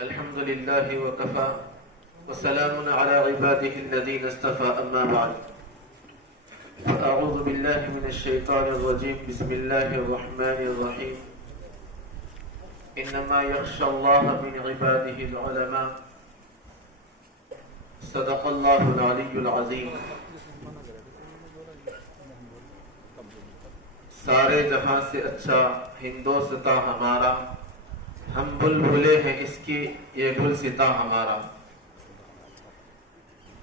الحمد لله وكفى وسلام على عباده الذين اصطفى أما بعد فأعوذ بالله من الشيطان الرجيم بسم الله الرحمن الرحيم إنما يخشى الله من عباده العلماء صدق الله العلي العظيم. سارے جہاں سے اچھا ہندوستاں ہمارا، ہم بلبلے ہیں اس کی یہ گلستاں ہمارا.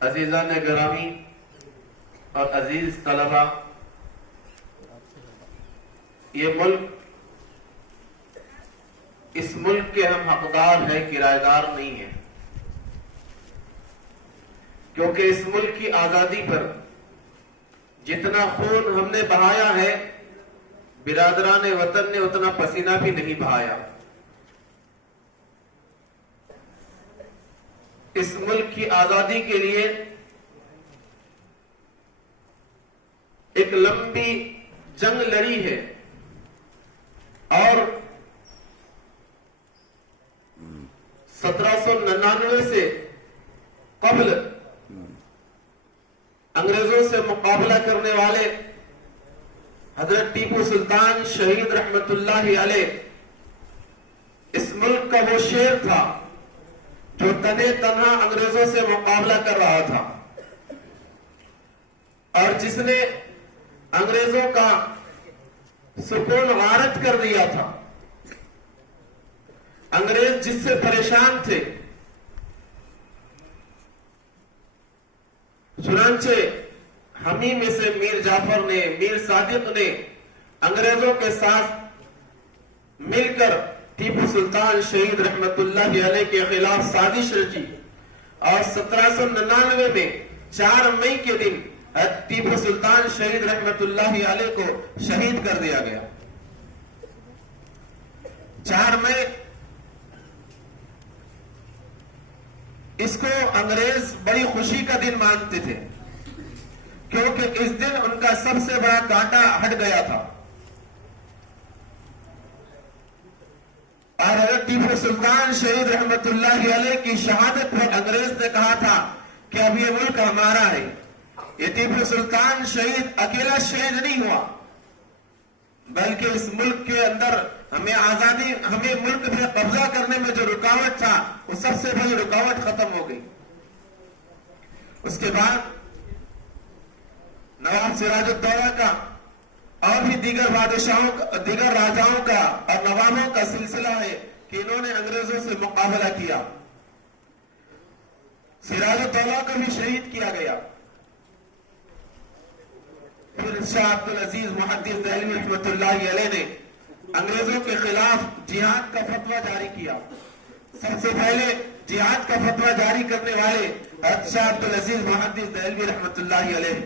عزیزان گرامی اور عزیز طلبہ، یہ ملک، اس ملک کے ہم حقدار ہیں، کرایہ دار نہیں ہیں، کیونکہ اس ملک کی آزادی پر جتنا خون ہم نے بہایا ہے، برادران وطن نے اتنا پسینہ بھی نہیں بہایا. اس ملک کی آزادی کے لیے ایک لمبی جنگ لڑی ہے، اور 1799 سے قبل انگریزوں سے مقابلہ کرنے والے حضرت ٹیپو سلطان شہید رحمت اللہ علیہ اس ملک کا وہ شیر تھا جو تنے تنہا انگریزوں سے مقابلہ کر رہا تھا، اور جس نے انگریزوں کا سکون غارت کر دیا تھا. انگریز جس سے پریشان تھے، چنانچہ ہمیں میں سے میر جعفر نے، میر صادق نے انگریزوں کے ساتھ مل کر ٹیپو سلطان شہید رحمت اللہ علیہ کے خلاف سازش رچی، اور 1799 میں 4 مئی کے دن ٹیپو سلطان شہید رحمت اللہ علیہ کو شہید کر دیا گیا. 4 مئی اس کو انگریز بڑی خوشی کا دن مانتے تھے، کیونکہ اس دن ان کا سب سے بڑا کانٹا ہٹ گیا تھا. اور حضرت ٹیپو سلطان شہید رحمت اللہ علیہ کی شہادت پر انگریز نے کہا تھا کہ اب یہ ملک ہمارا ہے. یہ ٹیپو سلطان شہید اکیلا شہید نہیں ہوا، بلکہ اس ملک کے اندر ہمیں آزادی، ہمیں ملک پہ قبضہ کرنے میں جو رکاوٹ تھا، وہ سب سے بڑی رکاوٹ ختم ہو گئی. اس کے بعد نواب سراج الدولہ کا اور بھی دیگر بادشاہوں، دیگر راجاؤں کا اور نوابوں کا سلسلہ ہے کہ انہوں نے انگریزوں سے مقابلہ کیا. سراج الدولہ کو بھی شہید کیا گیا. پھر شاہ عبدالعزیز محدث دہلوی رحمۃ اللہ علیہ نے انگریزوں کے خلاف جہاد کا فتویٰ جاری کیا. سب سے پہلے جہاد کا فتویٰ جاری کرنے والے شاہ عبدالعزیز محدث دہلوی رحمۃ اللہ علیہ.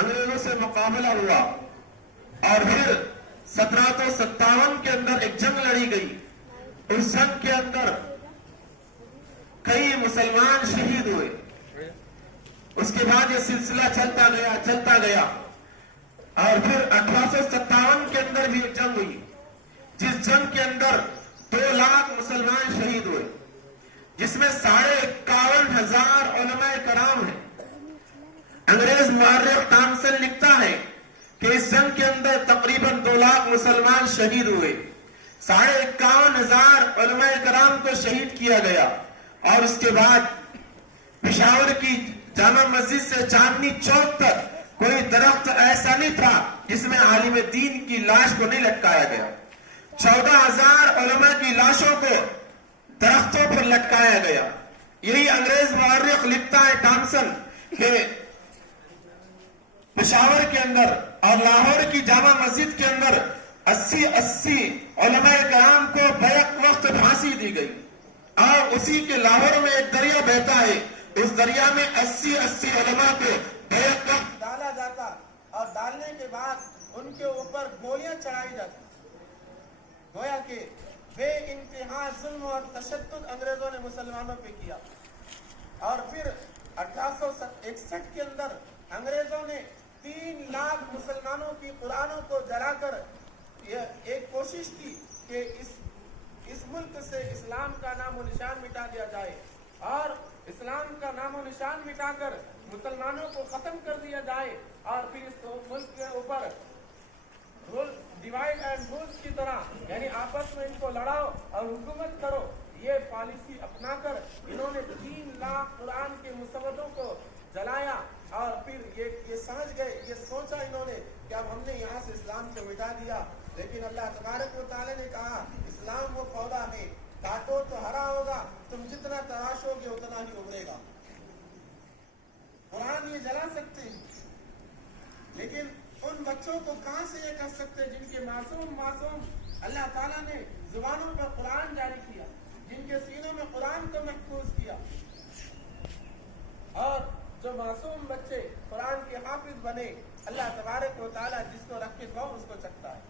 انگریزوں سے مقابلہ ہوا، اور پھر 1757 کے اندر ایک جنگ لڑی گئی. اس جنگ کے اندر کئی مسلمان شہید ہوئے. اس کے بعد یہ سلسلہ چلتا گیا، اور پھر 1857 کے اندر بھی ایک جنگ ہوئی، جس جنگ کے اندر 2 لاکھ مسلمان شہید ہوئے، جس میں 51,500 علماء کرام ہیں. انگریز مورخ ٹامسن لکھتا ہے کہ اس جنگ کے اندر تقریباً 2 لاکھ مسلمان شہید ہوئے، 51,500 علماء کرام کو شہید کیا گیا. اور اس کے بعد پشاور کی جامع مسجد سے چاندنی چوک تک کوئی درخت ایسا نہیں تھا جس میں عالم دین کی لاش کو نہیں لٹکایا گیا. 14,000 علماء کی لاشوں کو درختوں پر لٹکایا گیا. یہی انگریز مورخ لکھتا ہے ٹامسن کہ پشاور کے اندر اور لاہور کی جامع مسجد کے اندر 80 علماء کرام کو بیک وقت پھانسی دی گئی. اور اسی کے لاہور میں ایک دریا بہتا ہے، اس دریا میں 80 علماء کو بیک وقت ڈالا جاتا، اور ڈالنے کے بعد ان کے اوپر گولیاں چڑھائی جاتی. گویا کہ بے انتہا ظلم اور تشدد انگریزوں نے مسلمانوں پہ کیا. اور پھر 1861 کے اندر انگریزوں نے 3 لاکھ مسلمانوں کی قرآنوں کو جلا کر ایک کوشش کی کہ اس ملک سے اسلام کا نام و نشان مٹا دیا جائے اور اسلام کا نام و نشان مٹا کر مسلمانوں کو ختم کر دیا جائے اور پھر اس ملک کے اوپر ڈیوائڈ اینڈ رولز کی طرح یعنی آپس میں ان کو لڑاؤ اور حکومت کرو، یہ پالیسی اپنا کر انہوں نے 3 لاکھ قرآن کے مسودوں کو جلایا اور پھر یہ سمجھ گئے، یہ سوچا انہوں نے کہ اب ہم نے یہاں سے اسلام کو مٹا دیا، لیکن اللہ تبارک و تعالی نے کہا اسلام وہ پودا ہے، کاٹو تو ہرا ہوگا، تم جتنا تراشو گے اتنا ہی ابھرے گا۔ قرآن یہ جلا سکتے ہیں لیکن ان بچوں کو کہاں سے یہ کر سکتے جن کے معصوم اللہ تعالیٰ نے زبانوں پر قرآن جاری کیا، جن کے سینوں میں قرآن کو محفوظ کیا، اور جو معصوم بچے قرآن کے حافظ بنے، اللہ تبارک و تعالیٰ جس کو رکھ کے پاؤ اس کو چکتا ہے۔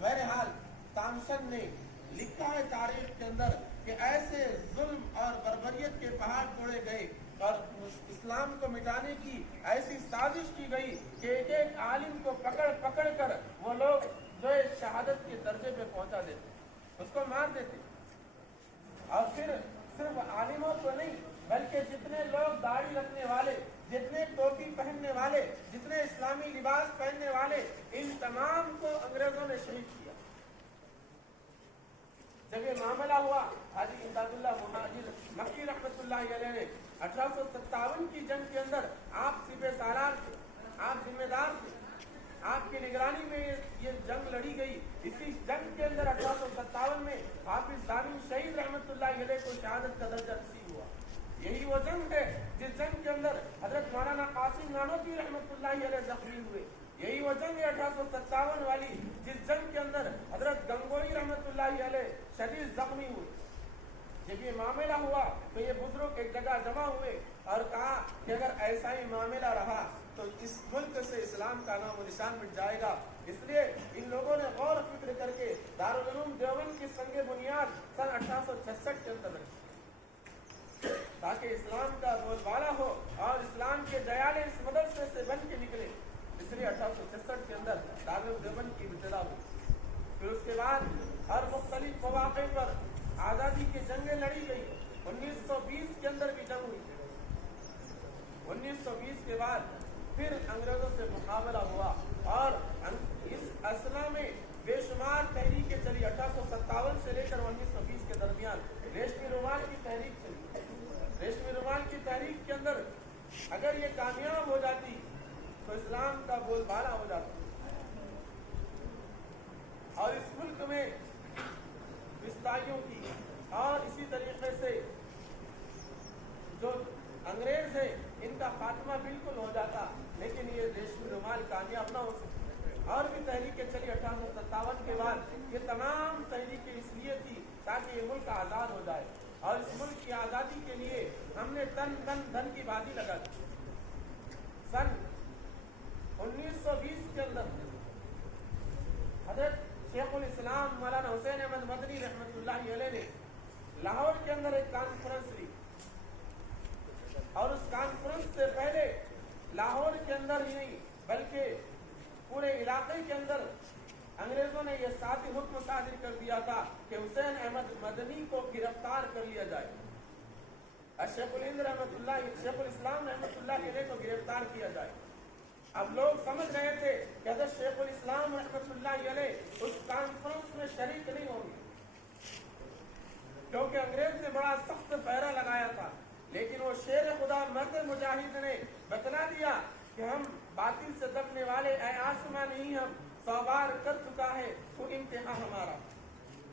بہرحال تامسن نے لکھا ہے تاریخ کے اندر کہ ایسے ظلم اور بربریت کے پہاڑ توڑے گئے اور اسلام کو مٹانے کی ایسی سازش کی گئی کہ ایک ایک عالم کو پکڑ کر وہ لوگ جو شہادت کے درجے پہ پہنچا دیتے، اس کو مار دیتے، اور پھر صرف عالموں کو نہیں بلکہ جتنے لوگ داڑھی رکھنے والے، جتنے ٹوپی پہننے والے، جتنے اسلامی لباس پہننے والے، ان تمام کو انگریزوں نے شہید کیا۔ جب یہ معاملہ ہوا حاجی امداد اللہ مہاجر مکی رحمۃ اللہ علیہ نے 1857 کی جنگ کے اندر آپ سپہ سالار تھے، آپ ذمہ دار تھے، آپ کی نگرانی میں یہ جنگ لڑی گئی۔ اسی جنگ کے اندر 1857 میں حافظ دامن شہید رحمۃ اللہ علیہ کو شہادت کا درجہ نصیب ہوا۔ یہی وہ جنگ ہے جس جنگ کے اندر حضرت مولانا قاسم نانوتوی رحمۃ اللہ علیہ زخمی ہوئے۔ یہی وہ جنگ ہے 1857 والی جس جنگ کے اندر حضرت گنگوئی رحمۃ اللہ علیہ شدید زخمی ہوئے۔ جب یہ معاملہ ہوا تو یہ بزرگ ایک جگہ جمع ہوئے اور کہا کہ اگر ایسا ہی معاملہ رہا تو اس ملک سے اسلام کا نام و نشان مٹ جائے گا۔ اس لیے ان لوگوں نے غور و فکر کر کے دارالعلوم دیوبند کی سنگ بنیاد سن 1866 کے اندر رکھی تاکہ اسلام کا بول بالا ہو اور اسلام کے دیالے اس مدرسے سے بن کے نکلے۔ اس لیے 1866 کے اندر دارالعلوم دیوبند کی ابتدا ہوئی۔ پھر اس کے بعد ہر مختلف مواقع پر آزادی کی جنگیں لڑی گئی۔ 1920 کے اندر بھی جنگ ہوئی۔ 1920 کے بعد پھر انگریزوں سے مقابلہ ہوا اور اس اثنا میں بے شمار تحریکیں چلی۔ 1857 سے لے کر 1920 کے درمیان ریشمی رومال کی تحریک چلی۔ ریشمی رومال کی تحریک کے اندر اگر یہ کامیاب ہو جاتی تو اسلام کا بول بالا ہو جاتا اور اس ملک میں عیسائیوں کی اور اسی طریقے سے جو انگریز ہیں ان کا خاتمہ بالکل ہو جاتا، لیکن یہ ریشمی رومال کامیاب نہ ہو سکتی۔ اور بھی تحریکیں چلی 1857 کے بعد۔ یہ تمام تحریکیں اس لیے تھی تاکہ یہ ملک آزاد ہو جائے، اور اس ملک کی آزادی کے لیے ہم نے تن من دھن کی بازی لگا دی۔ سن 1920 کے اندر حضرت شیخ الاسلام مولانا حسین احمد مدنی رحمۃ اللہ علیہ نے لاہور کے اندر ایک کانفرنس لی، اور اس کانفرنس سے پہلے لاہور کے اندر ہی نہیں بلکہ پورے علاقے کے اندر انگریزوں نے یہ ساتھی حکم صادر کر دیا تھا کہ حسین احمد مدنی کو گرفتار کر لیا جائے، شیخ الاسلام رحمۃ اللہ علیہ کو گرفتار کیا جائے۔ اب لوگ سمجھ رہے تھے کہ حضرت شیخ الاسلام رحمۃ اللہ علیہ اس کانفرنس میں شریک نہیں ہوں گے، کیونکہ انگریز نے بڑا سخت پہرا لگایا تھا، لیکن وہ شیر خدا مرد مجاہد نے بتلا دیا کہ ہم باطل سے دبنے والے اے آسمان نہیں، ہم 100 بار کر چکا ہے تو امتحان ہمارا۔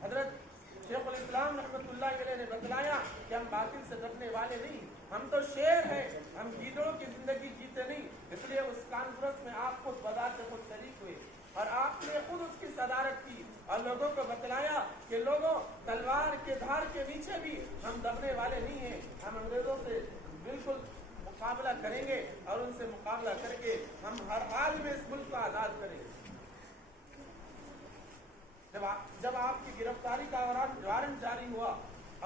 حضرت شیخ الاسلام رحمۃ اللہ علیہ نے بتلایا کہ ہم باطل سے ڈرنے والے نہیں، ہم تو شیر ہیں، ہم گیدڑوں کی زندگی جیتے نہیں۔ اس لیے اس کانفرنس میں آپ خود بذات خود شریک ہوئے اور آپ نے خود اس کی صدارت کی اور لوگوں کو بتلایا کہ لوگوں تلوار کے دھار کے نیچے بھی ہم ڈرنے والے نہیں ہیں، ہم انگریزوں سے بالکل مقابلہ کریں گے اور ان سے مقابلہ کر کے ہم ہر حال میں اس ملک کو آزاد کریں گے۔ جب آپ کی گرفتاری کا وارنٹ جاری ہوا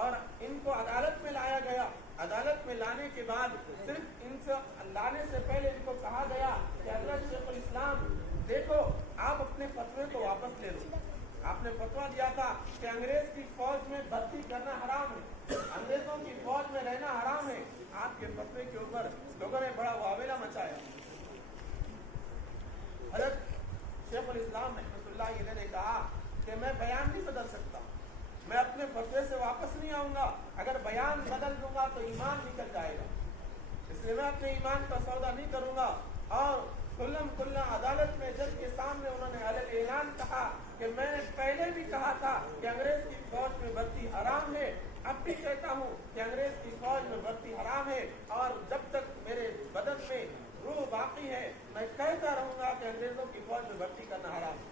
اور ان کو عدالت میں لایا گیا، عدالت میں لانے کے بعد صرف ان سے لانے سے پہلے ان کو کہا گیا کہ حضرت شیخ الاسلام دیکھو آپ اپنے فتوے کو واپس لے لو، آپ نے فتوا دیا تھا کہ انگریز کی فوج میں بھرتی کرنا حرام ہے، انگریزوں کی فوج میں رہنا حرام ہے. آپ کے فتوے کے اوپر لوگوں نے بڑا واویلا مچایا. حضرت شیخ الاسلام رحمۃ اللہ علیہ نے کہا کہ میں بیان نہیں بدل سکتا، میں اپنے فتوے سے واپس نہیں آؤں گا. اگر بیان بدل دوں گا تو ایمان نکل جائے گا، اس لیے میں اپنے ایمان کا سودا نہیں کروں گا. اور کھلا عدالت میں جج کے سامنے انہوں نے علیہ اعلان کہا کہ میں نے پہلے بھی کہا تھا کہ انگریز کی فوج میں بھرتی حرام ہے، اب بھی کہتا ہوں کہ انگریز کی فوج میں بھرتی حرام ہے، اور جب تک میرے بدن میں روح باقی ہے میں کہتا رہوں گا کہ انگریزوں کی فوج میں بھرتی کرنا حرام ہے.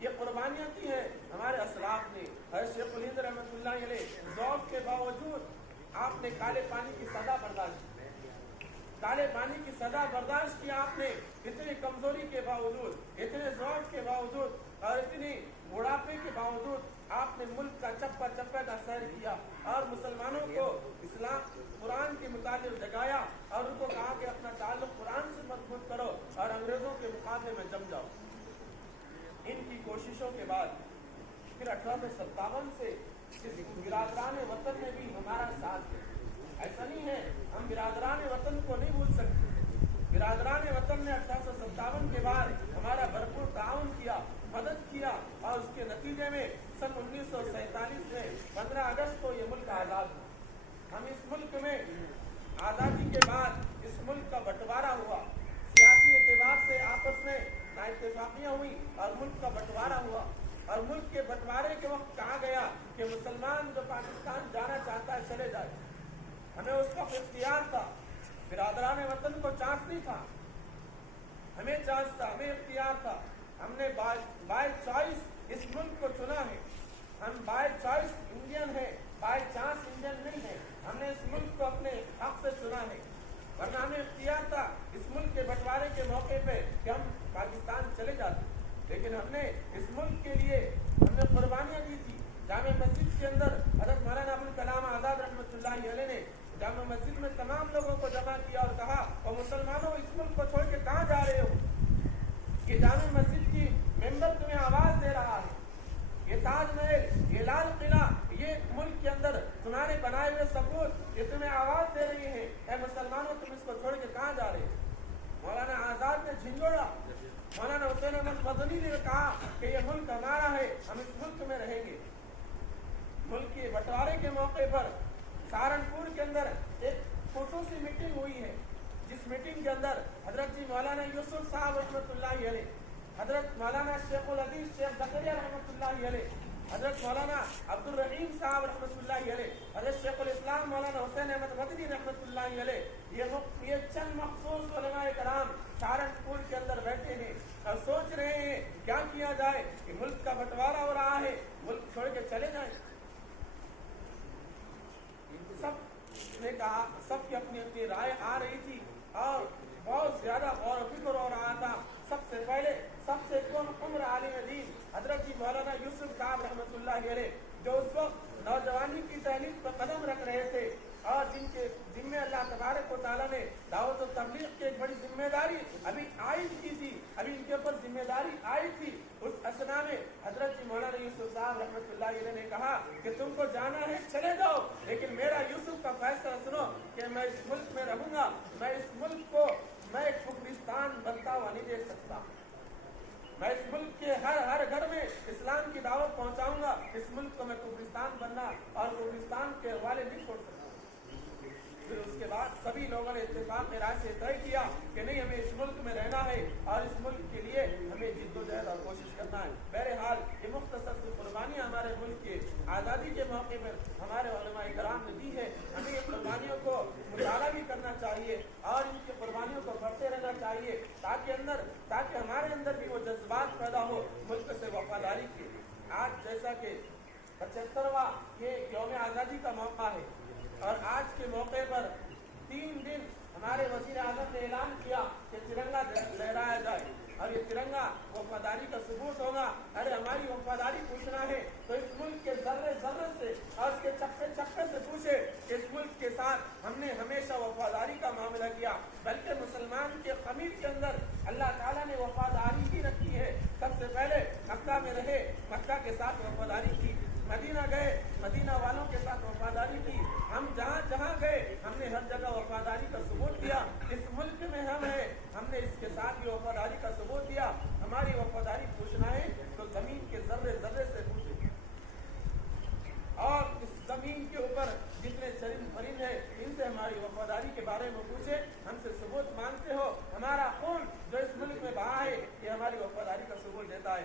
یہ قربانیاں کی ہیں ہمارے اسلاف نے. حضرت شیخ الہند رحمۃ اللہ علیہ ذوق کے باوجود آپ نے کالے پانی کی سزا برداشت کی، کالے پانی کی سزا برداشت کی آپ نے، اتنی کمزوری کے باوجود، اتنے ذوق کے باوجود اور اتنی بڑھاپے کے باوجود آپ نے ملک کا چپا چپا کا سیر کیا اور مسلمانوں کو اسلام قرآن کے متعلق جگایا اور ان کو کہا کہ اپنا تعلق قرآن سے مضبوط کرو اور انگریزوں کے مقابلے میں جم جاؤ. ان کی کوششوں کے بعد پھر 1857 سے برادران وطن نے بھی ہمارا ساتھ دیا. ایسا نہیں ہے ہم برادران وطن کو نہیں بھول سکتے. برادران وطن نے 1857 کے بعد ہمارا بھرپور تعاون کیا، مدد کیا، اور اس کے نتیجے میں سن 1947 میں 15 اگست کو یہ ملک آزاد ہوا. ہم اس ملک میں آزادی کے بعد اس ملک کا بٹوارا ہوا، سیاسی اعتبار سے آپس میں اتفاقیاں ہوئی اور ملک کا بٹوارا ہوا. اور ملک کے بٹوارے کے وقت کہا گیا کہ مسلمان جو پاکستان جانا چاہتا ہے چلے جائے. ہمیں اس کا اختیار تھا، برادران وطن کو چانس نہیں تھا، ہمیں چانس تھا، ہمیں اختیار تھا. ہم نے بائی چوائس اس ملک کو چنا ہے. ہم بائی چوائس انڈین ہیں، بائی چانس انڈین نہیں ہے. ہم نے اس ملک کو اپنے حق سے چنا ہے، ورنہ ہمیں اختیار تھا اس ملک کے بٹوارے کے موقع پہ کہ ہم پاکستان چلے جاتے. لیکن ہم نے اس ملک کے لیے ہم نے قربانیاں دی تھی. جامع مسجد کے اندر حضرت مولانا ابوالکلام آزاد رحمۃ اللہ علیہ نے جامع مسجد میں تمام لوگوں کو جمع کیا اور کہا اور مسلمانوں اس ملک کو چھوڑ کے کہاں جا رہے ہو؟ یہ جامع مسجد کی ممبر تمہیں آواز دے رہا ہے، یہ تاج محل، یہ لال قلعہ، یہ ملک کے اندر تمہارے بنائے ہوئے سپوت یہ تمہیں آواز دے رہی ہے، اے مسلمانوں تم اس کو چھوڑ کے کہاں جا رہے ہو؟ مولانا آزاد نے جھنجھوڑا. مولانا حسین احمد مدنی نے کہا کہ یہ ملک ہمارا ہے، ہم اس ملک میں رہیں گے. ملک کے بٹوارے کے موقع پر سہارنپور کے اندر ایک خصوصی میٹنگ ہوئی ہے، جس میٹنگ کے اندر حضرت جی مولانا یوسف صاحب رحمۃ اللہ علیہ، حضرت مولانا شیخ الحدیث شیخ زکریا رحمۃ اللہ علیہ، حضرت مولانا عبد الرحیم صاحب رحمۃ اللہ علیہ، حضرت شیخ الاسلام مولانا حسین احمد مدنی رحمۃ اللہ علیہ، یہ چند مخصوص علماء کرام سہارنپور کے اندر بیٹھے ہیں اور سوچ رہے ہیں کیا کیا جائے کہ ملک کا بٹوارا ہو رہا ہے، ملک چھوڑ کے چلے جائیں. سب نے کہا، سب کی اپنی اپنی رائے آ رہی تھی اور بہت زیادہ غور و فکر ہو رہا تھا. سب سے پہلے سب سے کم عمر عالم دین حضرت جی مولانا یوسف صاحب رحمۃ اللہ علیہ، جو اس وقت نوجوانی کی تحریک پر قدم رکھ رہے تھے اور جن کے ذمے اللہ تبارک و تعالیٰ نے دعوت و تبلیغ کی ایک بڑی ذمہ داری ابھی عائد کی تھی، ابھی ان کے اوپر ذمہ داری عائد تھی. اس اثنا میں حضرت جی مولانا یوسف صاحب رحمۃ اللہ علیہ نے کہا کہ تم کو جانا ہے چلے جاؤ، لیکن میرا یوسف کا فیصلہ سنو کہ میں اس ملک میں رہوں گا. میں اس ملک کو میں ایک کفرستان بنتا ہوا نہیں دیکھ سکتا. میں اس ملک کے ہر گھر میں اسلام کی دعوت پہنچاؤں گا. اس ملک کو میں کفرستان بننا اور کفرستان کے حوالے نہیں چھوڑ سکتا. پھر اس کے بعد سبھی لوگوں نے اتفاق رائے سے طے کیا کہ نہیں، ہمیں اس ملک میں رہنا ہے اور اس ملک کے لیے ہمیں جد و جہد اور کوشش کرنا ہے. بہرحال یہ مختصر سی قربانیاں ہمارے ملک کے آزادی کے موقع پر ہمارے علماء کرام نے دی ہے. ہمیں یہ قربانیوں کو مطالعہ بھی کرنا چاہیے اور ان کی قربانیوں کو بڑھتے رہنا چاہیے تاکہ ہمارے اندر بھی وہ جذبات پیدا ہو ملک سے وفاداری کے. آج جیسا کہ 75واں یہ یوم آزادی کا موقع ہے اور آج کے موقع پر 3 دن ہمارے وزیر اعظم نے اعلان کیا کہ ترنگا لہرایا جائے اور یہ ترنگا وفاداری کا ثبوت ہوگا. ارے ہماری وفاداری پوچھنا ہے تو اس ملک کے ذرے ذرے سے اور اس کے چپے چپے سے پوچھے کہ اس ملک کے ساتھ ہم نے ہمیشہ وفاداری کا معاملہ کیا، بلکہ مسلمان کے خمیر کے اندر اللہ تعالیٰ نے وفاداری ہی رکھی ہے. سب سے پہلے مکہ میں رہے مکہ کے ساتھ وفاداری کی، مدینہ گئے مدینہ والوں کے ساتھ وفاداری کی، ہم جہاں جہاں گئے ہم نے ہر جگہ وفاداری کا ثبوت دیا۔ اس ملک میں ہم ہیں، ہم نے اس کے ساتھ بھی وفاداری کا ثبوت دیا۔ ہماری وفاداری پوچھنا ہے تو زمین کے ذرے ذرے سے پوچھے، اور اس زمین کے اوپر جتنے چرند پرند ہیں ان سے ہماری وفاداری کے بارے میں پوچھے۔ ہم سے ثبوت مانگتے ہو، ہمارا خون جو اس ملک میں بہا ہے یہ ہماری وفاداری کا ثبوت دیتا ہے۔